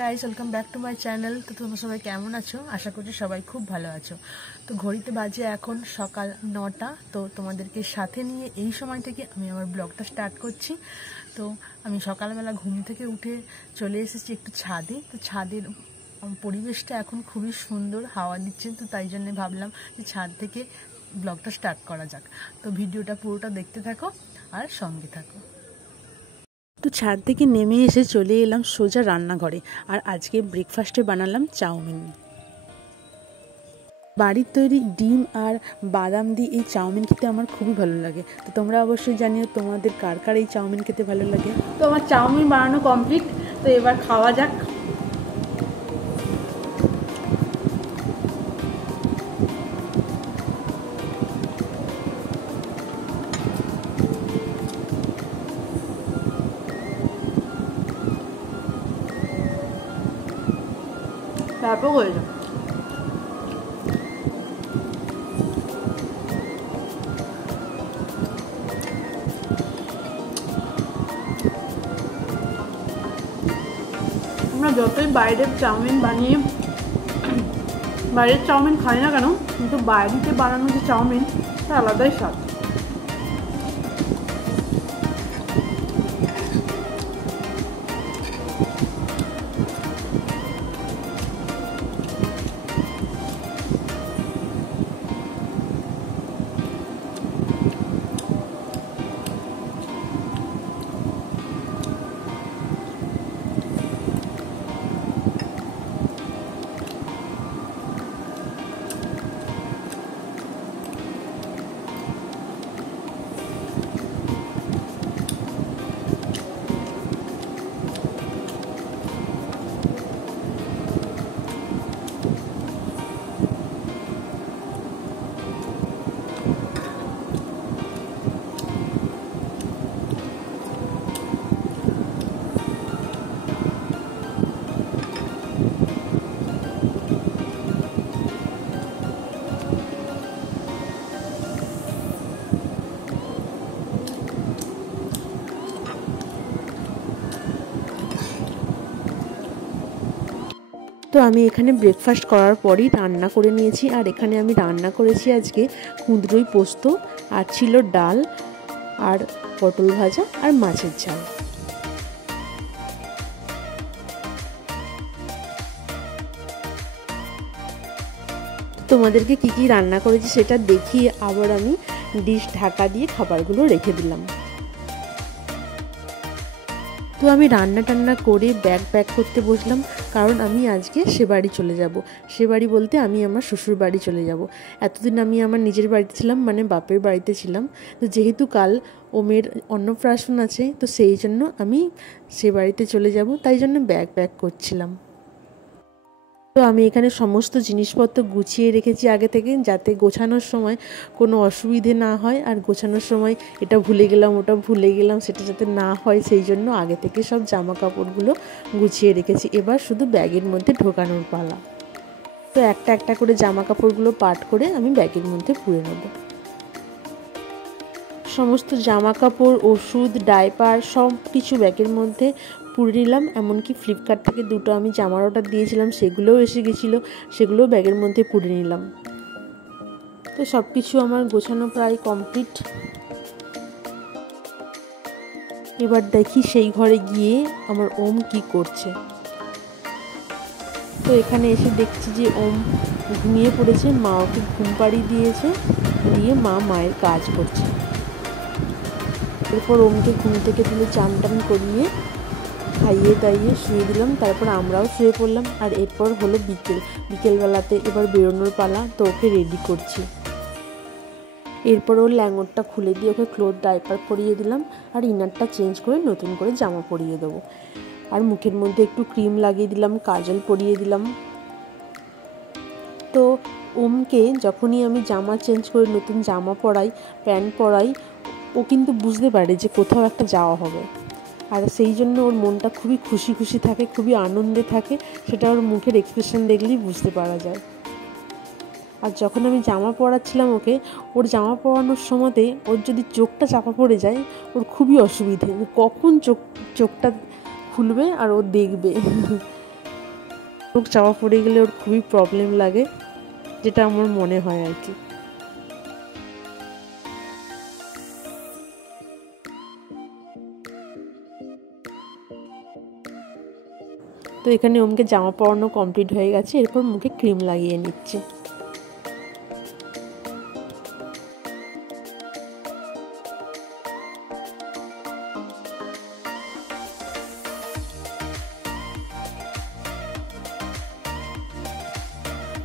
Guys, welcome back to my channel. তো তোমরা সবাই কেমন আছো? আশা করছি সবাই খুব ভালো আছো। তো ঘড়িতে বাজে এখন সকাল 9টা। তো তোমাদেরকে সাথে নিয়ে এই সময় থেকে আমি আমার ব্লগটা স্টার্ট করছি। তো আমি সকালবেলা ঘুম থেকে উঠে চলে এসেছি একটু ছাদে। তো ছাদের পরিবেশটা এখন খুবই সুন্দর, হাওয়া দিচ্ছে। তো তাই জন্য ভাবলাম যে ছাদ থেকে ব্লগটা স্টার্ট করা যাক। তো ভিডিওটা পুরোটা দেখতে থাকো আর সঙ্গে থাকো। তো ছাদ থেকে নেমে এসে চলে এলাম সোজা রান্নাঘরে। আর আজকে ব্রেকফাস্টে বানালাম চাউমিন। বাড়ির তৈরি ডিম আর বাদাম দিয়ে এই চাউমিন খেতে আমার খুবই ভালো লাগে। তো তোমরা অবশ্যই জানিও তোমাদের কার কার এই চাউমিন খেতে ভালো লাগে। তো আমার চাউমিন বানানো কমপ্লিট। তো এবার খাওয়া যাক। তারপর হয়ে যাক। আমরা যতই বাইরের চাউমিন বাইরের চাউমিন খাই না কেন, কিন্তু বাইরেতে বানানো যে চাউমিন তা আলাদাই স্বাদ। তো আমি এখানে ব্রেকফাস্ট করার পরই রান্না করে নিয়েছি। আর এখানে আমি রান্না করেছি আজকে কুঁদরুই পোস্ত, আর ছিল ডাল আর পটল ভাজা আর মাছের ঝাল। তোমাদেরকে কি কি রান্না করেছি সেটা দেখিয়ে আবার আমি ডিশ ঢাকা দিয়ে খাবারগুলো রেখে দিলাম। তো আমি রান্না টান্না করে ব্যাগ প্যাক করতে বসলাম, কারণ আমি আজকে সে বাড়ি চলে যাব। সে বাড়ি বলতে আমি আমার শ্বশুর বাড়ি চলে যাব। এতদিন আমি আমার নিজের বাড়িতে ছিলাম, মানে বাপের বাড়িতে ছিলাম। তো যেহেতু কাল ওমের অন্নপ্রাশন আছে, তো সেই জন্য আমি সে বাড়িতে চলে যাব, তাই জন্য ব্যাগ প্যাক করছিলাম। তো আমি এখানে সমস্ত জিনিসপত্র গুছিয়ে রেখেছি আগে থেকে, যাতে গোছানোর সময় কোনো অসুবিধে না হয়। আর গোছানোর সময় এটা ভুলে গেলাম ওটা ভুলে গেলাম সেটা যাতে না হয়, সেই জন্য আগে থেকে সব জামা কাপড়গুলো গুছিয়ে রেখেছি। এবার শুধু ব্যাগের মধ্যে ঢোকানোর পালা। তো একটা একটা করে জামা কাপড়গুলো পাট করে আমি ব্যাগের মধ্যে পুরে নেব। সমস্ত জামা কাপড়, ওষুধ, ডাইপার সব কিছু ব্যাগের মধ্যে পুরে নিলাম। এমনকি ফ্লিপকার্ট থেকে দুটো আমি জামার অর্ডার দিয়েছিলাম, সেগুলোও এসে গেছিলো, সেগুলোও ব্যাগের মধ্যে পুরে নিলাম। তো সব কিছু আমার গোছানো প্রায় কমপ্লিট। এবার দেখি সেই ঘরে গিয়ে আমার ওম কি করছে। তো এখানে এসে দেখছি যে ওম ঘুমিয়ে পড়েছে। মা ওকে ঘুম পাড়িয়ে দিয়েছে, দিয়ে মায়ের কাজ করছে। এরপর ওমকে ঘুম থেকে তুলে চান টান করিয়ে খাইয়ে দাইয়ে শুয়ে দিলাম। তারপর আমরাও শুয়ে পড়লাম। আর এরপর হলো বিকেলবেলাতে এবার বেরোনোর পালা। তো ওকে রেডি করছি। এরপর ওর ল্যাঙ্গরটা খুলে দিয়ে ওকে ক্লোথ ডাইপার পরিয়ে দিলাম, আর ইনারটা চেঞ্জ করে নতুন করে জামা পরিয়ে দেবো। আর মুখের মধ্যে একটু ক্রিম লাগিয়ে দিলাম, কাজল পরিয়ে দিলাম। তো ওমকে যখনই আমি জামা চেঞ্জ করে নতুন জামা পরাই, প্যান্ট পরাই, ও কিন্তু বুঝতে পারে যে কোথাও একটা যাওয়া হবে। আর সেই জন্য ওর মনটা খুবই খুশি খুশি থাকে, খুবই আনন্দে থাকে। সেটা ওর মুখের এক্সপ্রেশন দেখলেই বুঝতে পারা যায়। আর যখন আমি জামা পরাচ্ছিলাম ওকে, ওর জামা পরানোর সময়তে ওর যদি চোখটা চাপা পড়ে যায়, ওর খুবই অসুবিধে, কখন চোখটা খুলবে আর ও দেখবে। জামা পরে গেলে ওর খুবই প্রবলেম লাগে, যেটা আমার মনে হয় আর কি। তো এখানে ওমকে জামা পরানো কমপ্লিট হয়ে গেছে, এরপর মুখে ক্রিম লাগিয়ে নিচ্ছে।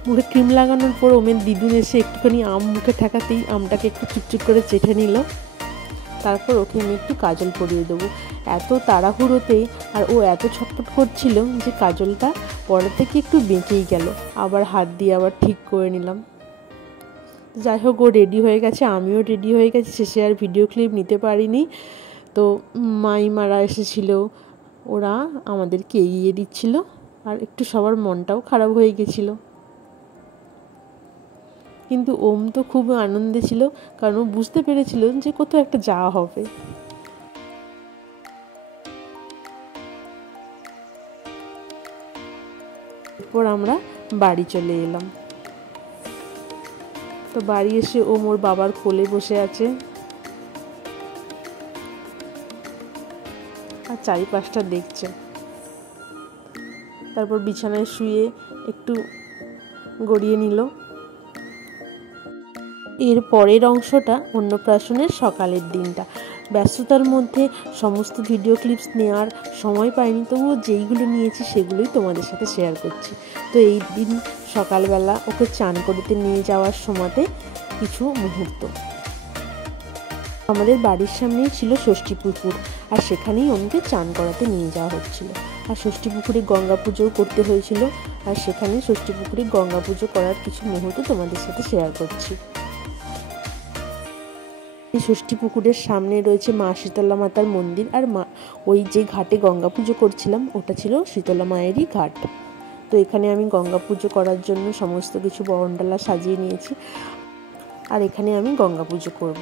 মুখে ক্রিম লাগানোর পর ওমের দিদুন এসে একটুখানি আম মুখে ঠেকাতেই আমটাকে একটু চুপচুপ করে চেটে নিল। তারপর ওকে আমি একটু কাজল পরিয়ে দেবো। এত তাড়াহুড়োতে আর ও এত ছটফট করছিল যে কাজলটা পরে থেকে একটু বেঁকেই গেল, আবার হাত দিয়ে আবার ঠিক করে নিলাম। যাই হোক, ও রেডি হয়ে গেছে, আমিও রেডি হয়ে গেছি। শেষে আর ভিডিও ক্লিপ নিতে পারিনি। তো মাইমারা এসেছিল, ওরা আমাদেরকে এগিয়ে দিচ্ছিল, আর একটু সবার মনটাও খারাপ হয়ে গেছিলো। কিন্তু ওম তো খুব আনন্দে ছিল, কারণ ও বুঝতে পেরেছিল যে কোথাও একটা যাওয়া হবে। এরপর আমরা বাড়ি চলে এলাম। তো বাড়ি এসে ও ওর বাবার কোলে বসে আছে, আর চারিপাশটা দেখছে। তারপর বিছানায় শুয়ে একটু গড়িয়ে নিল। এর পরের অংশটা অন্নপ্রাশনের সকালের দিনটা। ব্যস্ততার মধ্যে সমস্ত ভিডিও ক্লিপস নেওয়ার সময় পাইনি, তবুও যেইগুলো নিয়েছি সেগুলোই তোমাদের সাথে শেয়ার করছি। তো এই দিন সকালবেলা ওকে চান করতে নিয়ে যাওয়ার সময়তে কিছু মুহূর্ত। আমাদের বাড়ির সামনেই ছিল ষষ্ঠী পুকুর, আর সেখানেই ওকে চান করাতে নিয়ে যাওয়া হচ্ছিল। আর ষষ্ঠী পুকুরে গঙ্গা পুজোও করতে হয়েছিল, আর সেখানে ষষ্ঠী পুকুরে গঙ্গা পুজো করার কিছু মুহূর্ত তোমাদের সাথে শেয়ার করছি। এই ষষ্ঠী পুকুরের সামনে রয়েছে মা শীতলা মাতার মন্দির, আর ওই যে ঘাটে গঙ্গা পুজো করছিলাম ওটা ছিল শীতলা মায়েরই ঘাট। তো এখানে আমি গঙ্গা পুজো করার জন্য সমস্ত কিছু বরণডালা সাজিয়ে নিয়েছি, আর এখানে আমি গঙ্গা পুজো করব।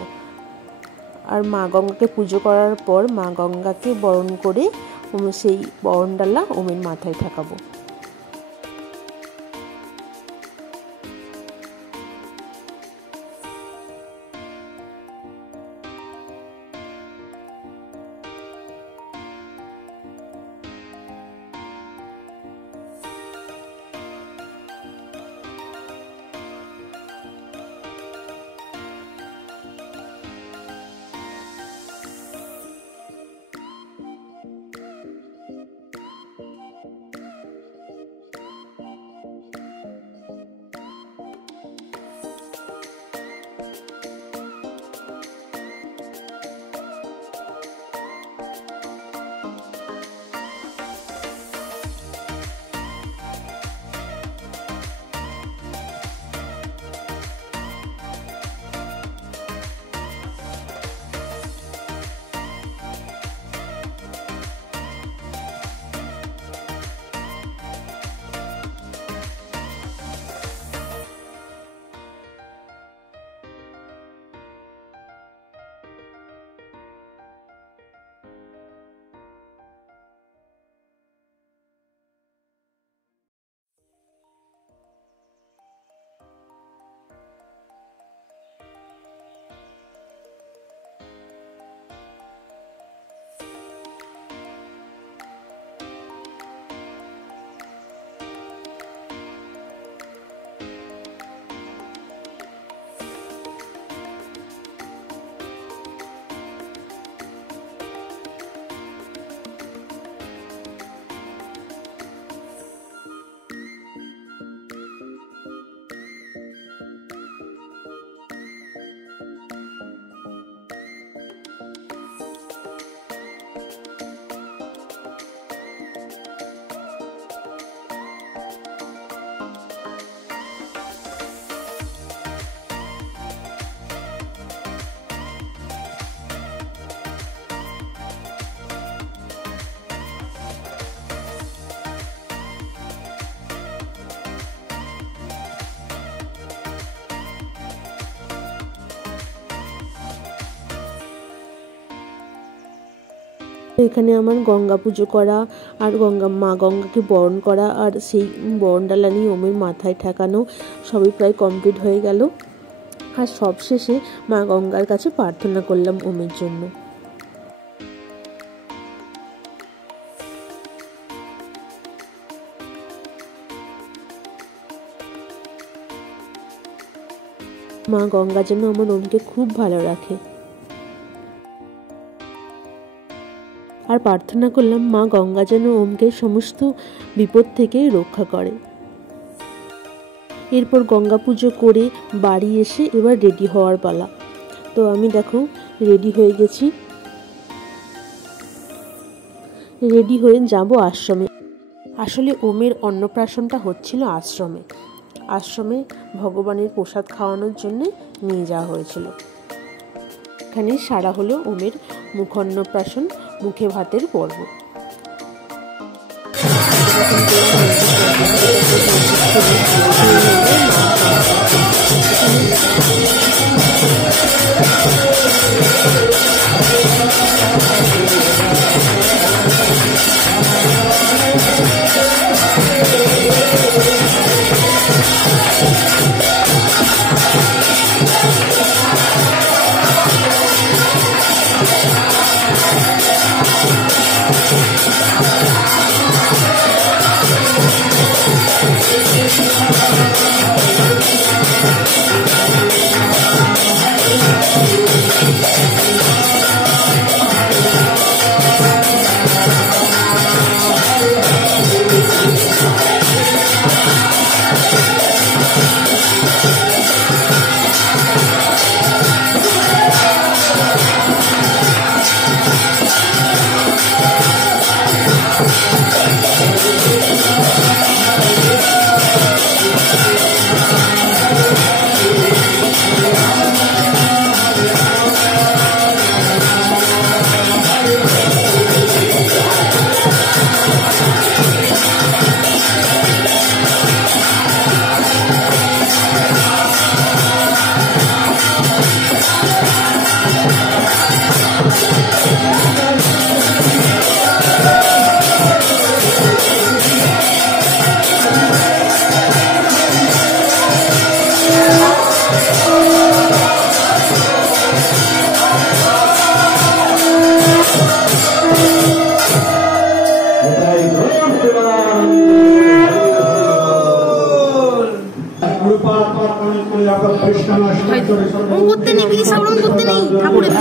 আর মা গঙ্গাকে পুজো করার পর মা গঙ্গাকে বরণ করে সেই বরণডালা ওমের মাথায় ঠেকাবো। এখানে আমার গঙ্গা পুজো করা আর মা গঙ্গাকে বরণ করা আর সেই বরণডালা নিয়ে ওমের মাথায় ঠেকানো সবই প্রায় কমপ্লিট হয়ে গেল। আর সবশেষে মা গঙ্গার কাছে প্রার্থনা করলাম ওমের জন্য। মা গঙ্গা যেন আমার ওমকে খুব ভালো রাখে। আর প্রার্থনা করলাম মা গঙ্গা যেন ওমকে সমস্ত বিপদ থেকে রক্ষা করে। এরপর গঙ্গা পুজো করে বাড়ি এসে এবার রেডি হওয়ার পালা। তো আমি দেখো রেডি হয়ে গেছি, রেডি হয়ে যাব আশ্রমে। আসলে ওমের অন্নপ্রাশনটা হচ্ছিল আশ্রমে। আশ্রমে ভগবানের প্রসাদ খাওয়ানোর জন্য নিয়ে যাওয়া হয়েছিল। এখানে সারা হলো ওমের মুখন্নপ্রাশন, মুখে ভাতের পর্ব। করতে নেই, প্লিজ শ্রবণ করতে নেই ঠাকুরের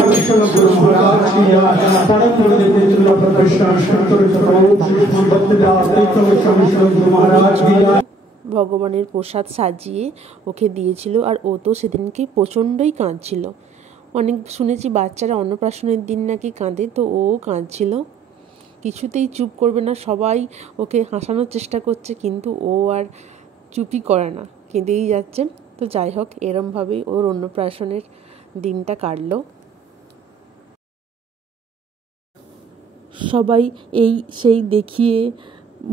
ভগবানের প্রসাদ সাজিয়ে ওকে দিয়েছিল। আর ও তো সেদিনকে প্রচণ্ডই কাঁদছিল। অনেক শুনেছি বাচ্চারা অন্নপ্রাশনের দিন নাকি কাঁদে, তো ও কাঁদছিল, কিছুতেই চুপ করবে না। সবাই ওকে হাসানোর চেষ্টা করছে কিন্তু ও আর চুপই করে না, কেঁদেই যাচ্ছে। তো যাই হোক, এরমভাবেই ওর অন্নপ্রাশনের দিনটা কাটলো। সবাই সেই দেখিয়ে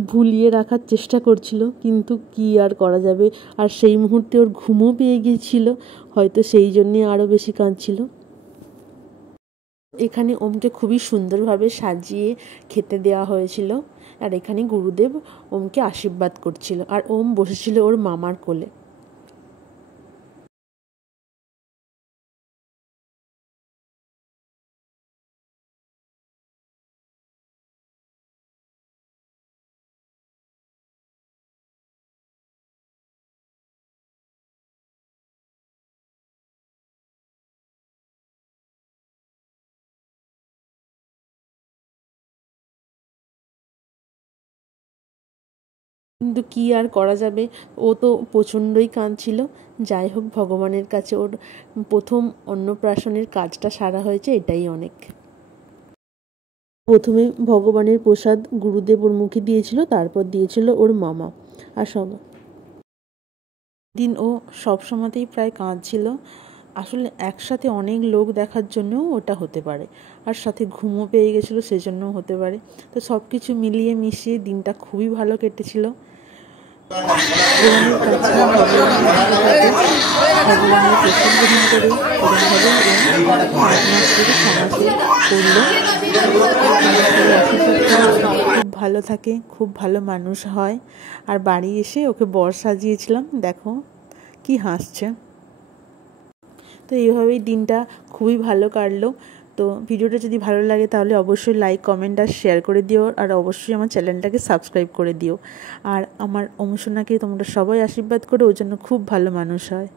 ভুলিয়ে রাখার চেষ্টা করছিল, কিন্তু কি আর করা যাবে। আর সেই মুহূর্তে ওর ঘুমও পেয়ে গিয়েছিল, হয়তো সেই জন্যে আরও বেশি কাঁদছিল। এখানে ওমকে খুবই সুন্দরভাবে সাজিয়ে খেতে দেওয়া হয়েছিল। আর এখানে গুরুদেব ওমকে আশীর্বাদ করছিল, আর ওম বসেছিল ওর মামার কোলে। কিন্তু কি আর করা যাবে, ও তো প্রচণ্ডই কাঁদছিল। যাই হোক, ভগবানের কাছে ওর প্রথম অন্নপ্রাশনের কাজটা সারা হয়েছে, এটাই অনেক। প্রথমে ভগবানের প্রসাদ গুরুদেব ওর মুখে দিয়েছিল, তারপর দিয়েছিল ওর মামা। আর দিন ও সব সময়তেই প্রায় কাঁদছিল। আসলে একসাথে অনেক লোক দেখার জন্যও ওটা হতে পারে, আর সাথে ঘুমও পেয়ে গেছিলো সেজন্যও হতে পারে। তো সব কিছু মিলিয়ে মিশিয়ে দিনটা খুবই ভালো কেটেছিল। ভগবানের কাছে ভগবানের প্রসাদ গ্রহণ করে এরকমভাবে 5 মাস থেকে 6 মাসে করলো। খুব ভালো থাকে, খুব ভালো মানুষ হয়। আর বাড়ি এসে ওকে বর সাজিয়েছিলাম, দেখো কি হাসছে। তো এইভাবেই দিনটা খুবই ভালো কাটলো। তো ভিডিওটা যদি ভালো লাগে তাহলে অবশ্যই লাইক, কমেন্ট আর শেয়ার করে দিও, আর অবশ্যই আমার চ্যানেলটাকে সাবস্ক্রাইব করে দিও। আর আমার অংশনাকে তোমরা সবাই আশীর্বাদ করো, ওর জন্য খুব ভালো মানুষ হয়।